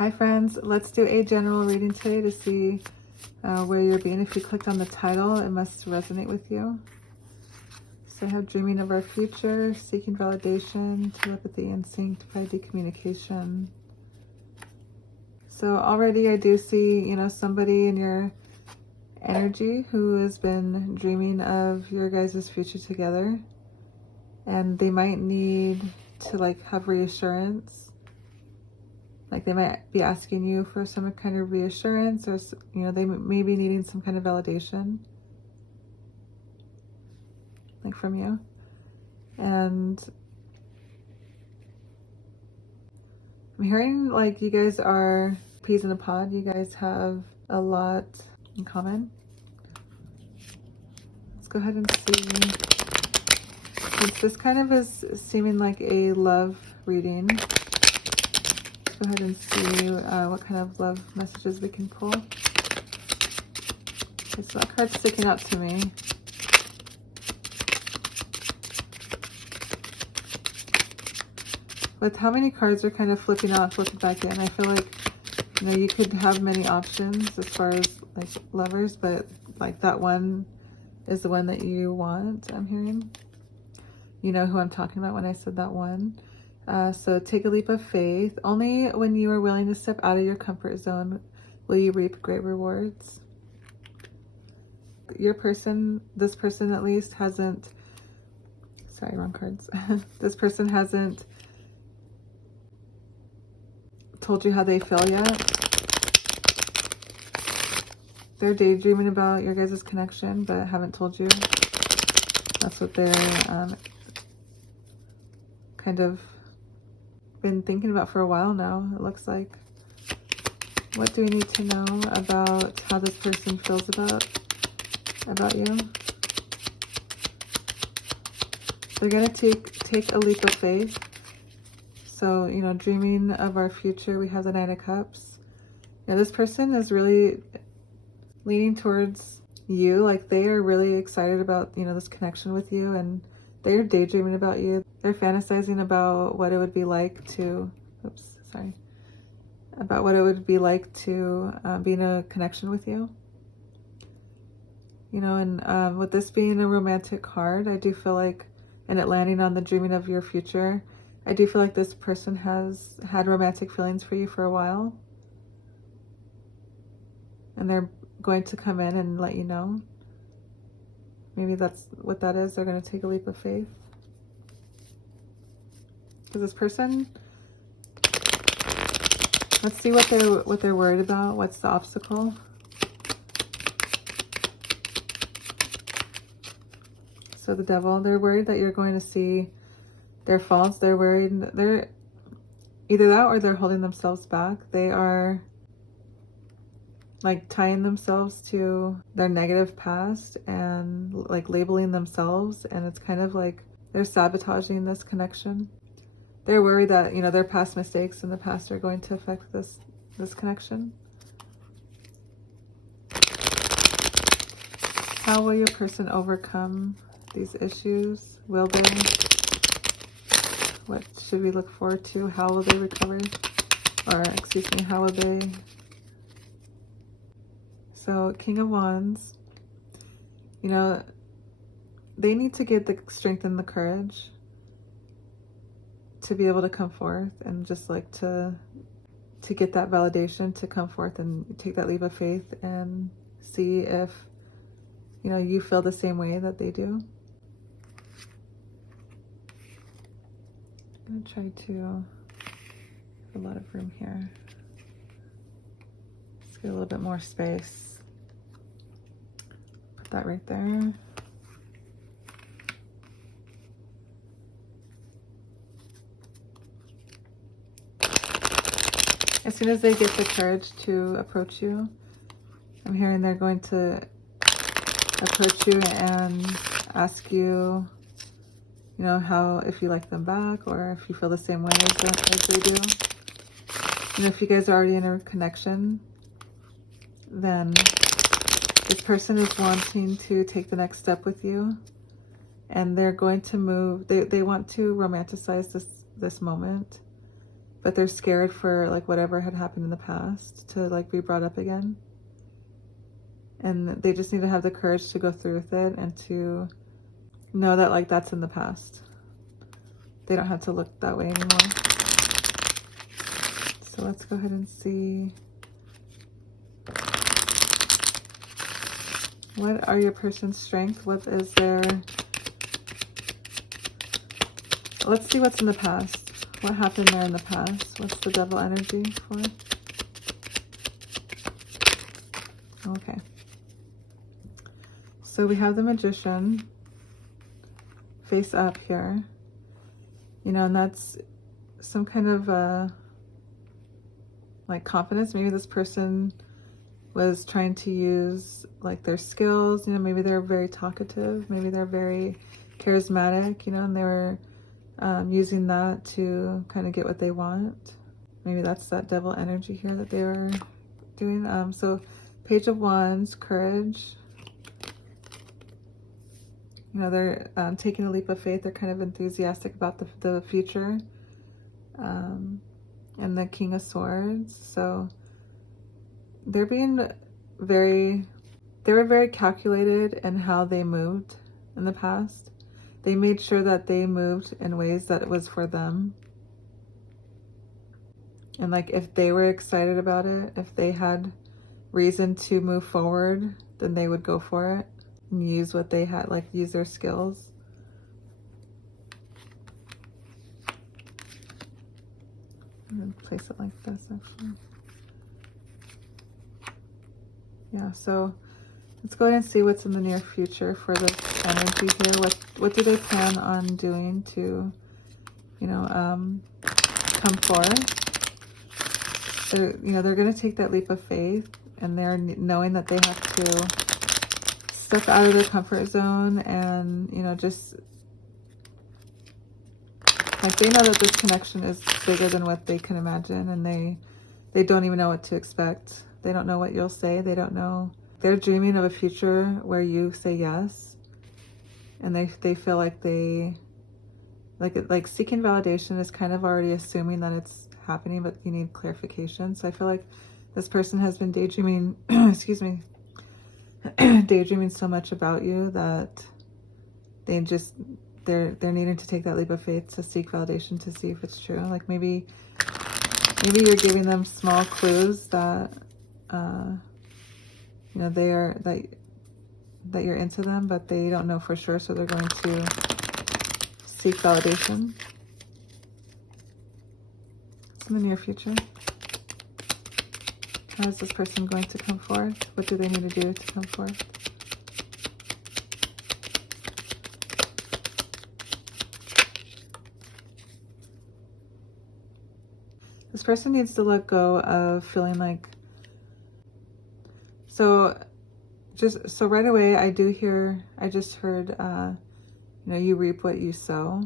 Hi friends, let's do a general reading today to see where you're being. If you clicked on the title, it must resonate with you. So I have dreaming of our future, seeking validation, telepathy, and sanctified decommunication. So already I do see, somebody in your energy who has been dreaming of your guys' future together. And they might need to have reassurance. Like they might be asking you for some kind of reassurance, or they may be needing some kind of validation, from you. And I'm hearing you guys are peas in a pod. You guys have a lot in common. Let's go ahead and see. Since this kind of is seeming like a love reading, go ahead and see what kind of love messages we can pull. Okay, so that card's sticking out to me. With how many cards are kind of flipping out, flipping back in, I feel like, you could have many options as far as lovers, but that one is the one that you want, I'm hearing. You know who I'm talking about when I said that one. So take a leap of faith. Only when you are willing to step out of your comfort zone will you reap great rewards. Your person, this person at least, hasn't, sorry, wrong cards. This person hasn't told you how they feel yet. They're daydreaming about your guys' connection, but haven't told you. That's what they're kind of been thinking about for a while now, it looks like. What do we need to know about how this person feels about you? They're gonna take a leap of faith. So, dreaming of our future, we have the Nine of Cups. This person is really leaning towards you. They are really excited about, this connection with you, and they're daydreaming about you. They're fantasizing about what it would be like to, about what it would be like to be in a connection with you. And with this being a romantic card, I do feel like, and it landing on the dreaming of your future, I do feel like this person has had romantic feelings for you for a while. And they're going to come in and let you know. Maybe that's what that is. They're going to take a leap of faith. Because this person, let's see what they're worried about. What's the obstacle? So the Devil, they're worried that you're going to see their faults. They're worried, they're either that or they're holding themselves back. They are tying themselves to their negative past and labeling themselves, and it's kind of they're sabotaging this connection. They're worried that, their past mistakes in the past are going to affect this connection. How will your person overcome these issues? Will they? What should we look forward to? How will they recover? Or, excuse me, how will they? So, King of Wands, they need to get the strength and the courage to be able to come forth and just to get that validation, to come forth and take that leap of faith and see if, you feel the same way that they do. I'm going to try to have a lot of room here. Let's get a little bit more space. Put that right there. As soon as they get the courage to approach you, I'm hearing they're going to approach you and ask you, if you like them back, or if you feel the same way as they do. If you guys are already in a connection, then this person is wanting to take the next step with you, and they're going to move. They want to romanticize this moment. but they're scared for like whatever had happened in the past to like be brought up again. And they just need to have the courage to go through with it and to know that like that's in the past. They don't have to look that way anymore. So let's go ahead and see. What are your person's strengths? What is their... Let's see what's in the past. What happened there in the past? What's the devil energy for? Okay. So we have the Magician face up here. You know, and that's some kind of like confidence. Maybe this person was trying to use like their skills. You know, maybe they're very talkative. Maybe they're very charismatic, you know, and they were using that to kind of get what they want. Maybe that's that devil energy here that they were doing. So Page of Wands, courage. You know, they're taking a leap of faith. They're kind of enthusiastic about the future. And the King of Swords. So they're being they were very calculated in how they moved in the past. They made sure that they moved in ways that it was for them. And like if they were excited about it, if they had reason to move forward, then they would go for it and use what they had, like use their skills. I'm gonna place it like this actually. Yeah, so let's go ahead and see what's in the near future for this energy here. What do they plan on doing to, you know, come forth? They're going to take that leap of faith, and they're knowing that they have to step out of their comfort zone and, you know, just like they know that this connection is bigger than what they can imagine, and they don't even know what to expect. They don't know what you'll say. They don't know. They're dreaming of a future where you say yes, and they feel like like seeking validation is kind of already assuming that it's happening, but you need clarification. So I feel like this person has been daydreaming, excuse me, daydreaming so much about you that they're needing to take that leap of faith to seek validation to see if it's true. Like maybe you're giving them small clues that you know that you're into them, but they don't know for sure, so they're going to seek validation. In the near future, how is this person going to come forth? What do they need to do to come forth? This person needs to let go of feeling like, so right away I just heard you know, you reap what you sow.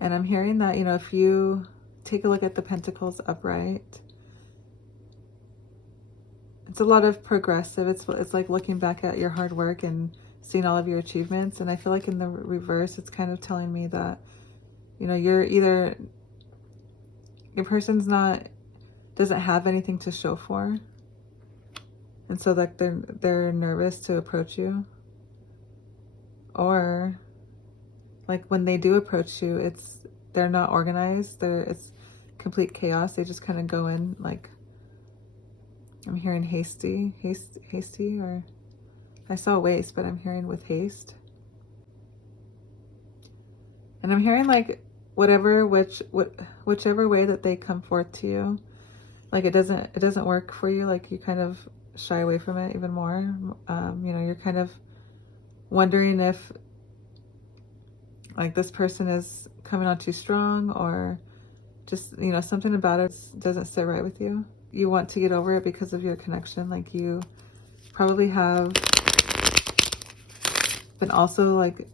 And I'm hearing that, you know, if you take a look at the Pentacles upright, it's a lot of progressive. It's like looking back at your hard work and seeing all of your achievements. And I feel like in the reverse, it's kind of telling me that, you know, your person's doesn't have anything to show for. And so like they're nervous to approach you. Or like when they do approach you, they're not organized. It's complete chaos. They just kind of go in like, I'm hearing hasty, or I saw waste, but I'm hearing with haste. And I'm hearing like whichever way that they come forth to you, like it doesn't work for you. Like you kind of shy away from it even more. You know, you're kind of wondering if like this person is coming on too strong, or just, you know, something about it doesn't sit right with you. You want to get over it because of your connection. Like you probably have been also like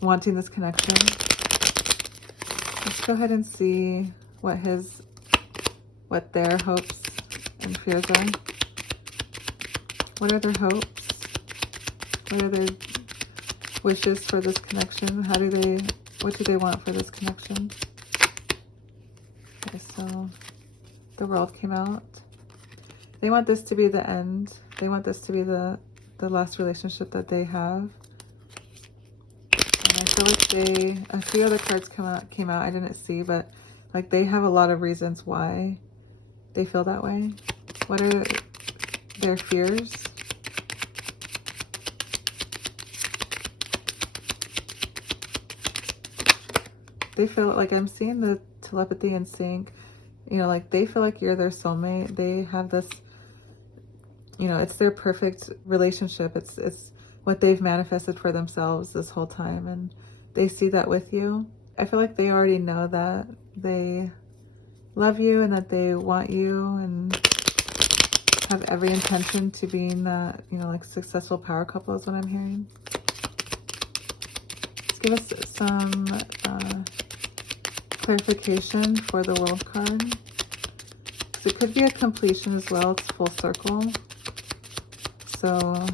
wanting this connection. Let's go ahead and see what their hopes and fears are. What are their hopes? What are their wishes for this connection? What do they want for this connection? Okay, so the World came out. They want this to be the end. They want this to be the last relationship that they have. And I feel like a few other cards came out I didn't see, but like they have a lot of reasons why they feel that way. What are their fears? They feel like, I'm seeing the telepathy and sync, you know, like they feel like you're their soulmate. They have this, you know, it's their perfect relationship. It's what they've manifested for themselves this whole time, and they see that with you. I feel like they already know that they love you and that they want you and have every intention to being that, you know, like successful power couple is what I'm hearing. Let's give us some clarification for the World card. So it could be a completion as well. It's full circle. So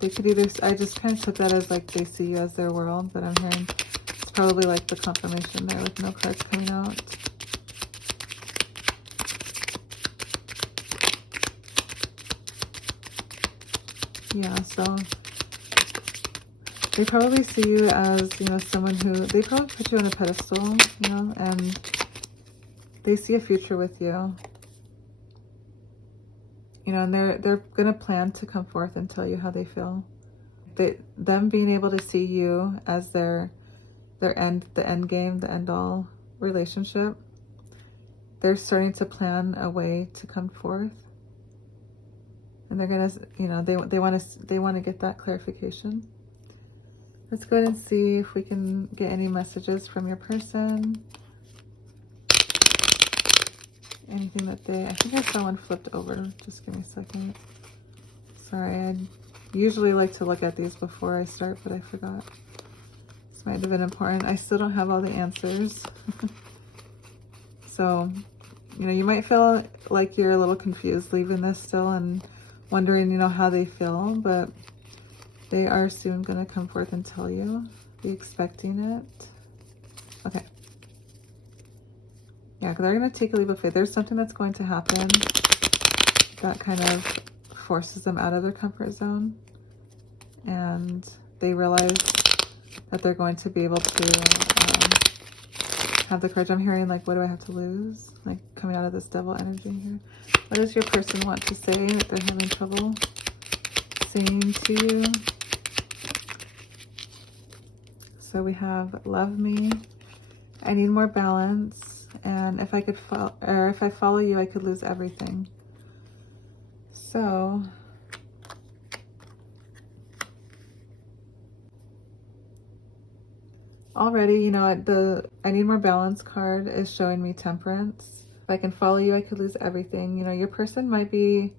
they could either, I just kind of took that as like they see you as their world, but I'm hearing it's probably like the confirmation there with no cards coming out. Yeah, so they probably see you as, you know, someone who, they probably put you on a pedestal, you know, and they see a future with you. You know, and they're gonna plan to come forth and tell you how they feel. Them being able to see you as the end game, the end all relationship. They're starting to plan a way to come forth, and they're gonna, you know, they want to get that clarification. Let's go ahead and see if we can get any messages from your person. Anything that I think I saw one flipped over. Just give me a second. Sorry, I usually like to look at these before I start, but I forgot. This might have been important. I still don't have all the answers. So, you know, you might feel like you're a little confused leaving this still and wondering, you know, how they feel, but they are soon going to come forth and tell you. Be expecting it. Okay. Yeah, because they're going to take a leap of faith. There's something that's going to happen that kind of forces them out of their comfort zone. And they realize that they're going to be able to have the courage. I'm hearing, like, what do I have to lose? Like, coming out of this devil energy here. What does your person want to say that they're having trouble saying to you? So we have, love me. I need more balance. And if I could if I follow you, I could lose everything. So already, you know, the I need more balance card is showing me temperance. If I can follow you, I could lose everything. You know, your person might be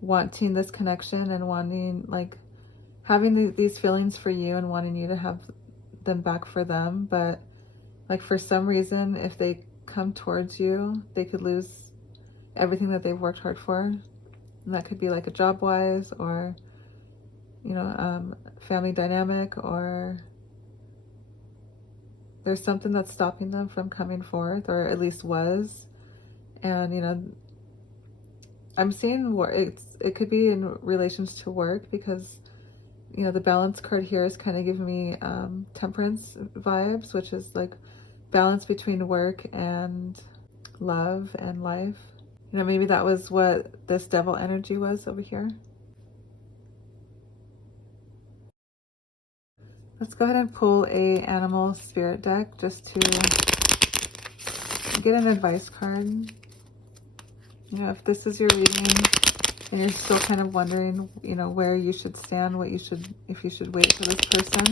wanting this connection and wanting, like, having these feelings for you and wanting you to have them back for them. But like, for some reason, if they come towards you, they could lose everything that they've worked hard for. And that could be like a job wise, or, you know, family dynamic, or there's something that's stopping them from coming forth, or at least was. And, you know, I'm seeing it could be in relations to work, because, you know, the balance card here is kind of giving me temperance vibes, which is like balance between work and love and life. You know, maybe that was what this devil energy was over here. Let's go ahead and pull a animal spirit deck just to get an advice card. You know, if this is your reading and you're still kind of wondering, you know, where you should stand, if you should wait for this person.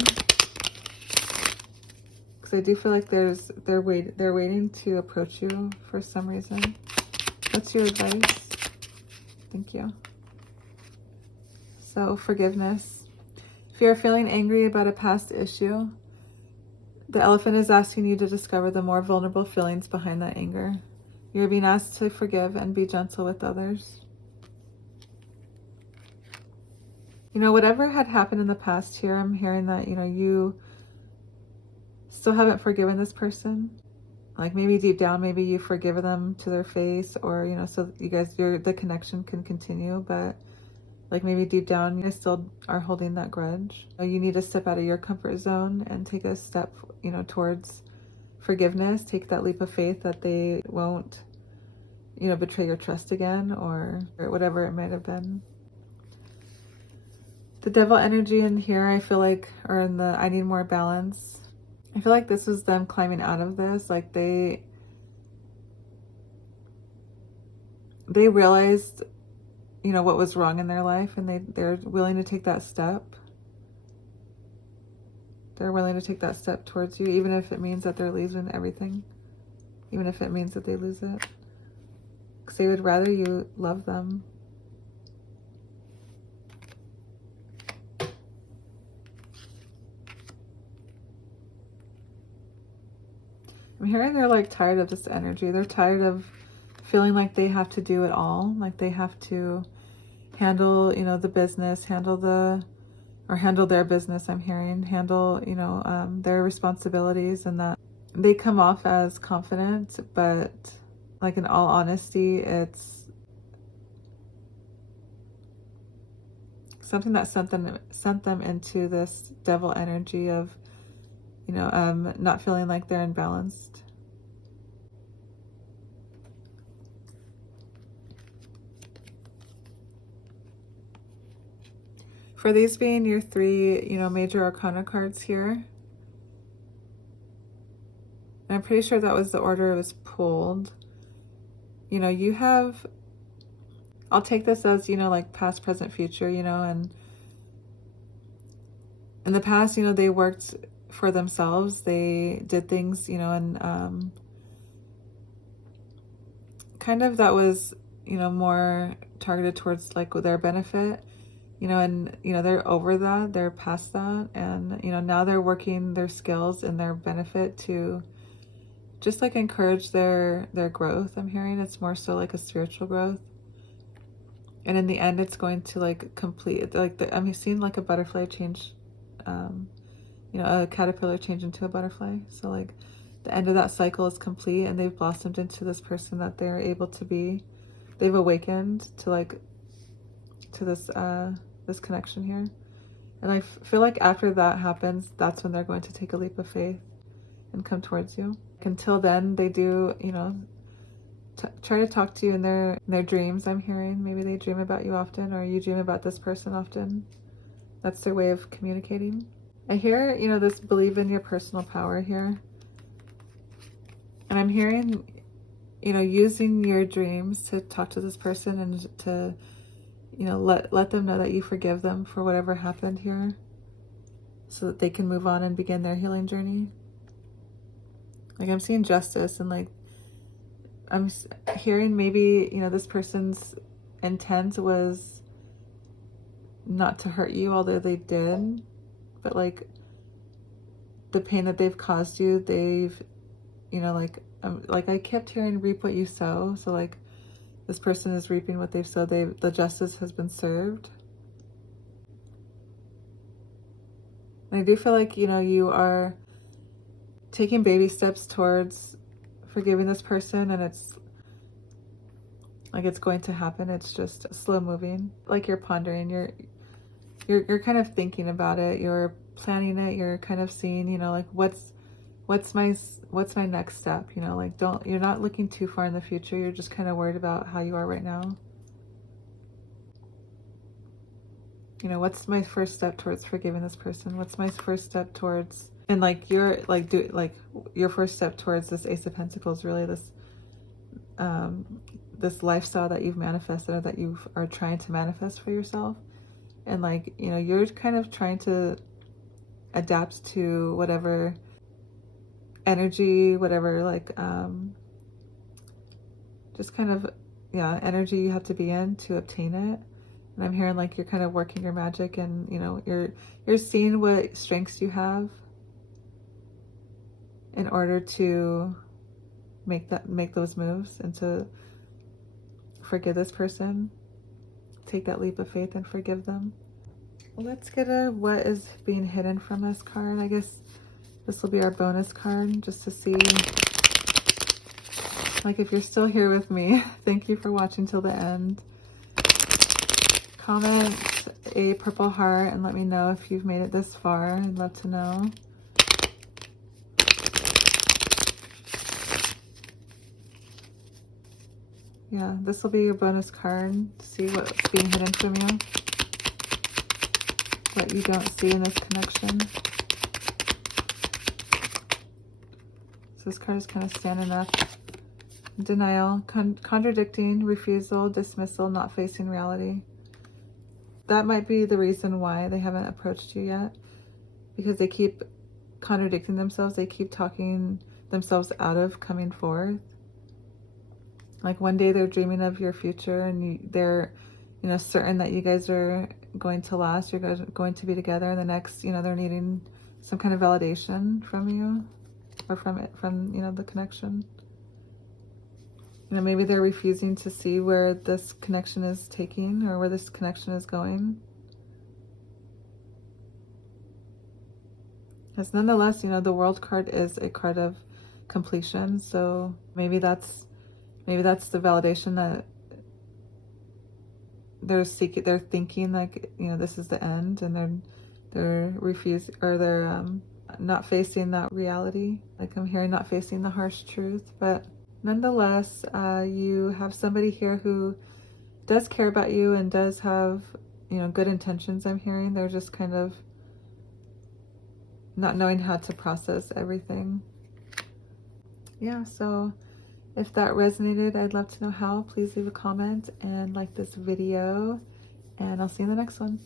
Because I do feel like they're waiting to approach you for some reason. What's your advice? Thank you. So, forgiveness. If you're feeling angry about a past issue, the elephant is asking you to discover the more vulnerable feelings behind that anger. You're being asked to forgive and be gentle with others. You know, whatever had happened in the past here, I'm hearing that, you know, you still haven't forgiven this person. Like maybe deep down, maybe you've forgiven them to their face, or, you know, so you guys, the connection can continue, but like maybe deep down, you guys still are holding that grudge. You need to step out of your comfort zone and take a step, you know, towards forgiveness. Take that leap of faith that they won't, you know, betray your trust again, or whatever it might have been. The devil energy in here, I feel like, or in the I need more balance. I feel like this was them climbing out of this. Like they realized, you know, what was wrong in their life, and they're willing to take that step. They're willing to take that step towards you, even if it means that they're losing everything. Even if it means that they lose it. Because they would rather you love them. I'm hearing they're like tired of this energy. They're tired of feeling like they have to do it all. Like they have to handle, you know, the business, handle their business, I'm hearing, handle, you know, their responsibilities, and that they come off as confident, but like in all honesty, it's something that sent them into this devil energy of, you know, not feeling like they're imbalanced. For these being your 3, you know, major arcana cards here, and I'm pretty sure that was the order it was pulled. You know, you have, I'll take this as, you know, like past, present, future, you know, and in the past, you know, they worked for themselves. They did things, you know, and kind of that was, you know, more targeted towards like their benefit, you know, and, you know, they're over that, they're past that. And, you know, now they're working their skills in their benefit to just like encourage their growth. I'm hearing it's more so like a spiritual growth. And in the end, it's going to like complete, like I'm seeing like a butterfly change, you know, a caterpillar change into a butterfly. So like the end of that cycle is complete, and they've blossomed into this person that they're able to be. They've awakened to like, to this, this connection here. And I feel like after that happens, that's when they're going to take a leap of faith and come towards you. Until then, they do, you know, try to talk to you in their dreams, I'm hearing. Maybe they dream about you often, or you dream about this person often. That's their way of communicating. I hear, you know, this believe in your personal power here. And I'm hearing, you know, using your dreams to talk to this person and to, you know, let them know that you forgive them for whatever happened here, so that they can move on and begin their healing journey. Like I'm seeing justice, and like I'm hearing maybe, you know, this person's intent was not to hurt you, although they did, but like the pain that they've caused you, they've, you know, like I kept hearing reap what you sow. So like this person is reaping what they've sowed. The justice has been served. And I do feel like, you know, you are taking baby steps towards forgiving this person, and it's like it's going to happen. It's just slow moving. Like you're pondering, you're kind of thinking about it, you're planning it, you're kind of seeing, you know, like what's my next step, you know, like you're not looking too far in the future, you're just kind of worried about how you are right now. You know, what's my first step towards forgiving this person? What's my first step towards, and like your your first step towards this Ace of Pentacles, really this this lifestyle that you've manifested, or that you are trying to manifest for yourself. And like, you know, you're kind of trying to adapt to whatever energy, whatever like just kind of, yeah, energy you have to be in to obtain it. And I'm hearing like you're kind of working your magic, and you know, you're seeing what strengths you have in order to make those moves, and to forgive this person. Take that leap of faith and forgive them. Let's get a what is being hidden from us card. I guess This will be our bonus card just to see, like, if you're still here with me. Thank you for watching till the end. Comment a purple heart and let me know if you've made it this far. I'd love to know. Yeah, this will be your bonus card to see what's being hidden from you, what you don't see in this connection. So this card is kind of standing up. Denial, contradicting, refusal, dismissal, not facing reality. That might be the reason why they haven't approached you yet, because they keep contradicting themselves. They keep talking themselves out of coming forth. Like one day they're dreaming of your future and they're, you know, certain that you guys are going to last, you're guys are going to be together. And the next, you know, they're needing some kind of validation from you or from, you know, the connection. You know, maybe they're refusing to see where this connection is taking or where this connection is going. Because nonetheless, you know, the World card is a card of completion. So maybe that's the validation that they're thinking, like, you know, this is the end, and they're refusing, or they're not facing that reality. Like I'm hearing not facing the harsh truth. But nonetheless, you have somebody here who does care about you and does have, you know, good intentions. I'm hearing they're just kind of not knowing how to process everything. Yeah, so if that resonated, I'd love to know how. Please leave a comment and like this video, and I'll see you in the next one.